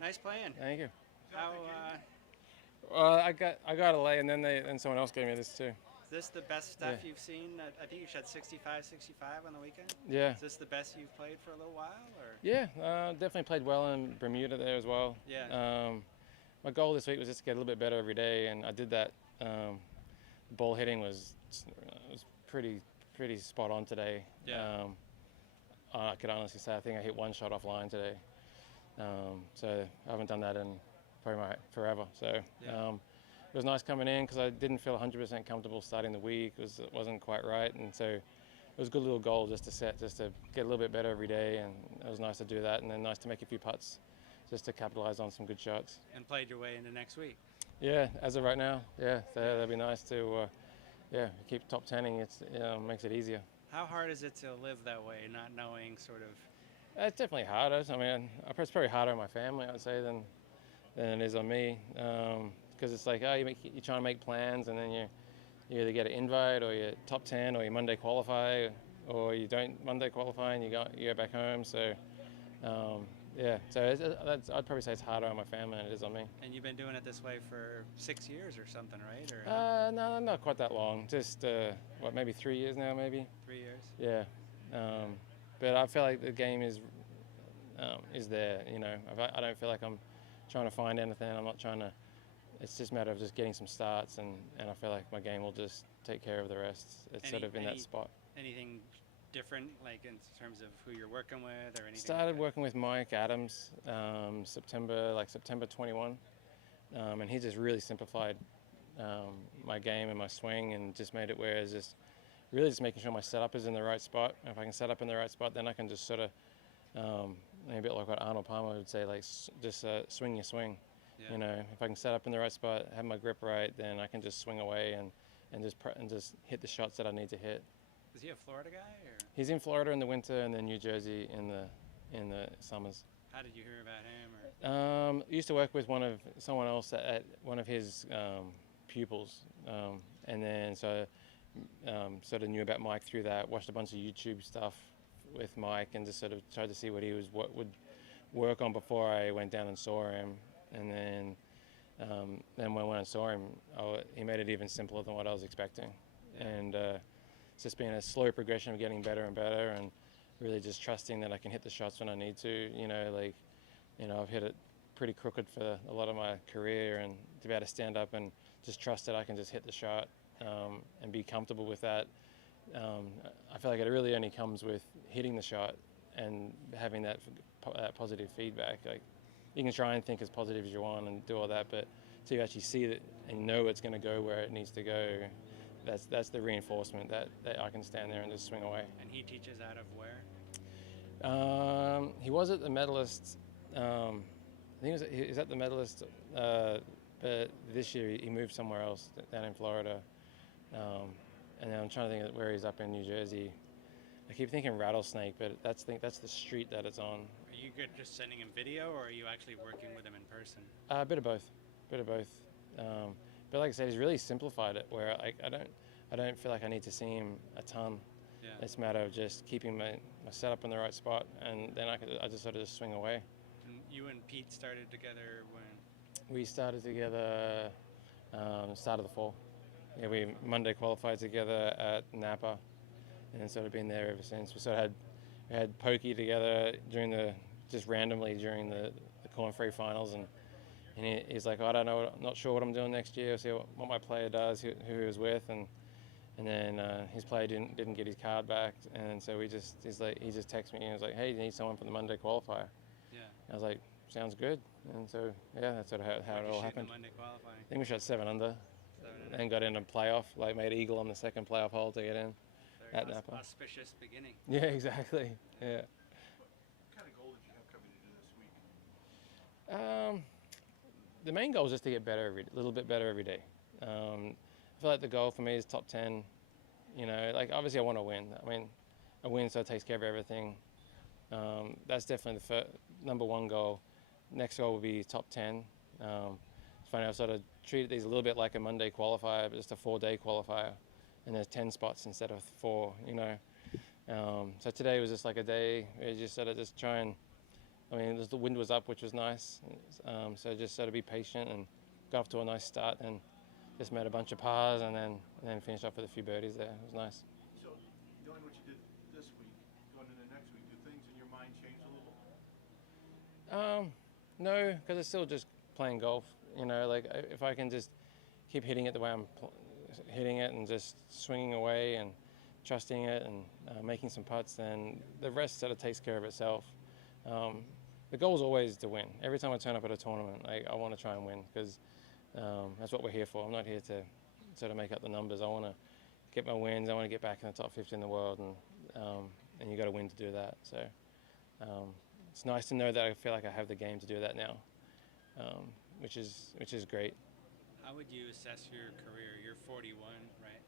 Nice playing. Thank you. How I got a lay, and then someone else gave me this too. is this the best Yeah. stuff you've seen? I think you shot 65, 65 on the weekend. Yeah. Is this the best you've played for a little while, or? Yeah. Definitely played well in Bermuda there as well. Yeah. My goal this week was just to get a little bit better every day, and I did that. Ball hitting was pretty spot on today. Yeah. I could honestly say I think I hit one shot offline today. So I haven't done that in probably forever. So Yeah. it was nice coming in because I didn't feel 100% comfortable starting the week. It wasn't quite right, and so it was a good little goal just to set, just to get a little bit better every day, and it was nice to do that, and then nice to make a few putts just to capitalize on some good shots. And played your way into next week. Yeah, as of right now, yeah, so that'd be nice to keep top 10ing. It's makes it easier. How hard is it to live that way, not knowing sort of? It's definitely harder. I mean, it's probably harder on my family, I'd say, than it is on me, because it's like, you're trying to make plans, and then you either get an invite, or you're top 10, or you Monday qualify, or you don't Monday qualify and you go back home. So so I'd probably say it's harder on my family than it is on me. And you've been doing it this way for 6 years or something, right? Or No, not quite that long. Just maybe 3 years now, maybe. 3 years. Yeah, but I feel like the game is there. I don't feel like I'm trying to find anything. I'm not trying to. It's just a matter of just getting some starts, and I feel like my game will just take care of the rest. It's sort of in that spot. Anything different, like in terms of who you're working with or anything? Started working with Mike Adams September 21, and he just really simplified my game and my swing, and just made it where it's just really just making sure my setup is in the right spot. And if I can set up in the right spot, then I can just sort of a bit like what Arnold Palmer would say, like just swing your swing. Yeah. If I can set up in the right spot, have my grip right, then I can just swing away and just hit the shots that I need to hit. Is he a Florida guy, or? He's in Florida in the winter, and then New Jersey in the summers. How did you hear about him? Or? Used to work with someone else at one of his pupils, and then sort of knew about Mike through that. Watched a bunch of YouTube stuff with Mike, and just sort of tried to see what would work on before I went down and saw him. And then when I went and saw him, he made it even simpler than what I was expecting. Yeah. And it's just been a slow progression of getting better and better, and really just trusting that I can hit the shots when I need to. I've hit it pretty crooked for a lot of my career, and to be able to stand up and just trust that I can just hit the shot and be comfortable with that. I feel like it really only comes with hitting the shot and having that positive feedback. Like, you can try and think as positive as you want and do all that, but until you actually see it and know it's going to go where it needs to go, that's the reinforcement that I can stand there and just swing away. And he teaches out of where? He was at the Medalist. I think he was at the Medalist, but this year he moved somewhere else down in Florida. And then I'm trying to think of where he's up in New Jersey. I keep thinking Rattlesnake, but that's the street that it's on. Are you good just sending him video, or are you actually working with him in person? A bit of both. But like I said, he's really simplified it, where I don't feel like I need to see him a ton. Yeah. It's a matter of just keeping my setup in the right spot, and then I just sort of just swing away. And you and Pete started together when? We started together start of the fall. Yeah, we Monday qualified together at Napa, and sort of been there ever since. We had pokey together just randomly during the Corn Free finals, and he's like, I don't know, I'm not sure what I'm doing next year. See what my player does, who he was with, and then his player didn't get his card back, and so he just texted me and was like, hey, you need someone for the Monday qualifier. Yeah. I was like, sounds good, and so that's sort of how it all happened. Monday qualifying? I think we shot 7 under. And got in a playoff, like made eagle on the second playoff hole to get in. Very at Napa. Auspicious beginning. Yeah, exactly. Yeah. What kind of goal did you have coming into this week? The main goal is just to get better a little bit better every day. I feel like the goal for me is top 10. Like obviously I want to win. I mean, a win so it takes care of everything. That's definitely the number one goal. Next goal will be top 10. It's funny, I've sort of treated these a little bit like a Monday qualifier, but just a 4-day qualifier, and there's 10 spots instead of 4. So today was just like a day where you just sort of just try and I mean, the wind was up, which was nice. So just sort of be patient and got off to a nice start and just made a bunch of pars and then finished off with a few birdies there. It was nice. So, knowing what you did this week, going into next week, do things in your mind change a little? No, because it's still just playing golf. You know, like if I can just keep hitting it the way I'm hitting it and just swinging away and trusting it and making some putts, then the rest sort of takes care of itself. The goal is always to win. Every time I turn up at a tournament, I want to try and win because that's what we're here for. I'm not here to sort of make up the numbers. I want to get my wins. I want to get back in the top 50 in the world, and you got to win to do that. So it's nice to know that I feel like I have the game to do that now, which is great. How would you assess your career? You're 41, right?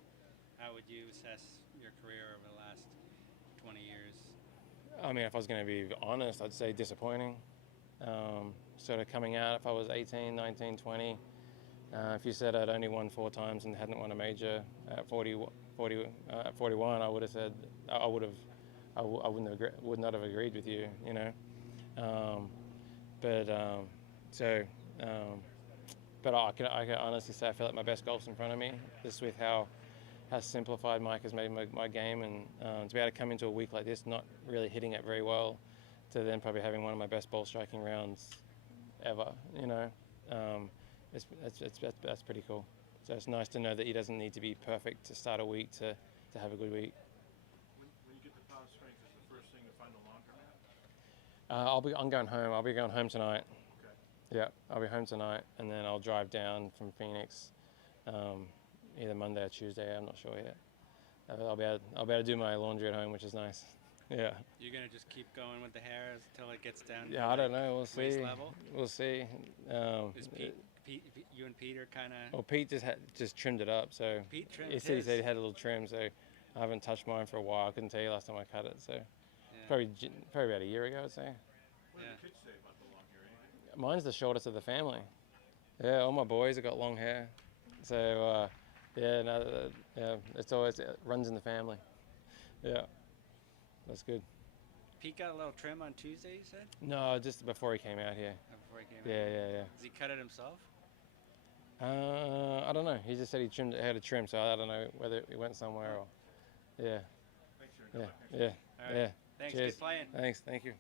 How would you assess your career over the last 20 years? I mean, if I was going to be honest, I'd say disappointing. Sort of coming out, if I was 18, 19, 20, if you said I'd only won 4 times and hadn't won a major at 41, I would have said I would not have agreed with you, you know. But I can honestly say I feel like my best golf's in front of me. Just with how simplified Mike has made my game, and to be able to come into a week like this, not really hitting it very well, to then probably having one of my best ball striking rounds ever, you know, that's pretty cool. So it's nice to know that he doesn't need to be perfect to start a week to have a good week. When you get the power strength, is the first thing to find a laundromat? I'm going home. I'll be going home tonight. Okay. Yeah, I'll be home tonight, and then I'll drive down from Phoenix, either Monday or Tuesday. I'm not sure yet. I'll be able to do my laundry at home, which is nice. Yeah. You're gonna just keep going with the hair until it gets down. Yeah, to I don't like know. We'll waist see. level? We'll see. Is Pete, you and Pete are kind of. Well, Pete just trimmed it up, so Pete trimmed he said his. he had a little trim, so I haven't touched mine for a while. I couldn't tell you last time I cut it, so Yeah. probably about a year ago, I'd say. What do Yeah. the kids say about the long hair? Anything? Mine's the shortest of the family. Yeah, all my boys have got long hair, so yeah, it runs in the family. Yeah, that's good. Pete got a little trim on Tuesday, you said? No, just before he came out here. Before he came Yeah. Does he cut it himself? I don't know. He just said he had a trim, so I don't know whether he went somewhere or. Yeah. Thanks, sir. Yeah. Good luck next Yeah. All right. Yeah. Thanks. Cheers. Good playing. Thanks. Thank you.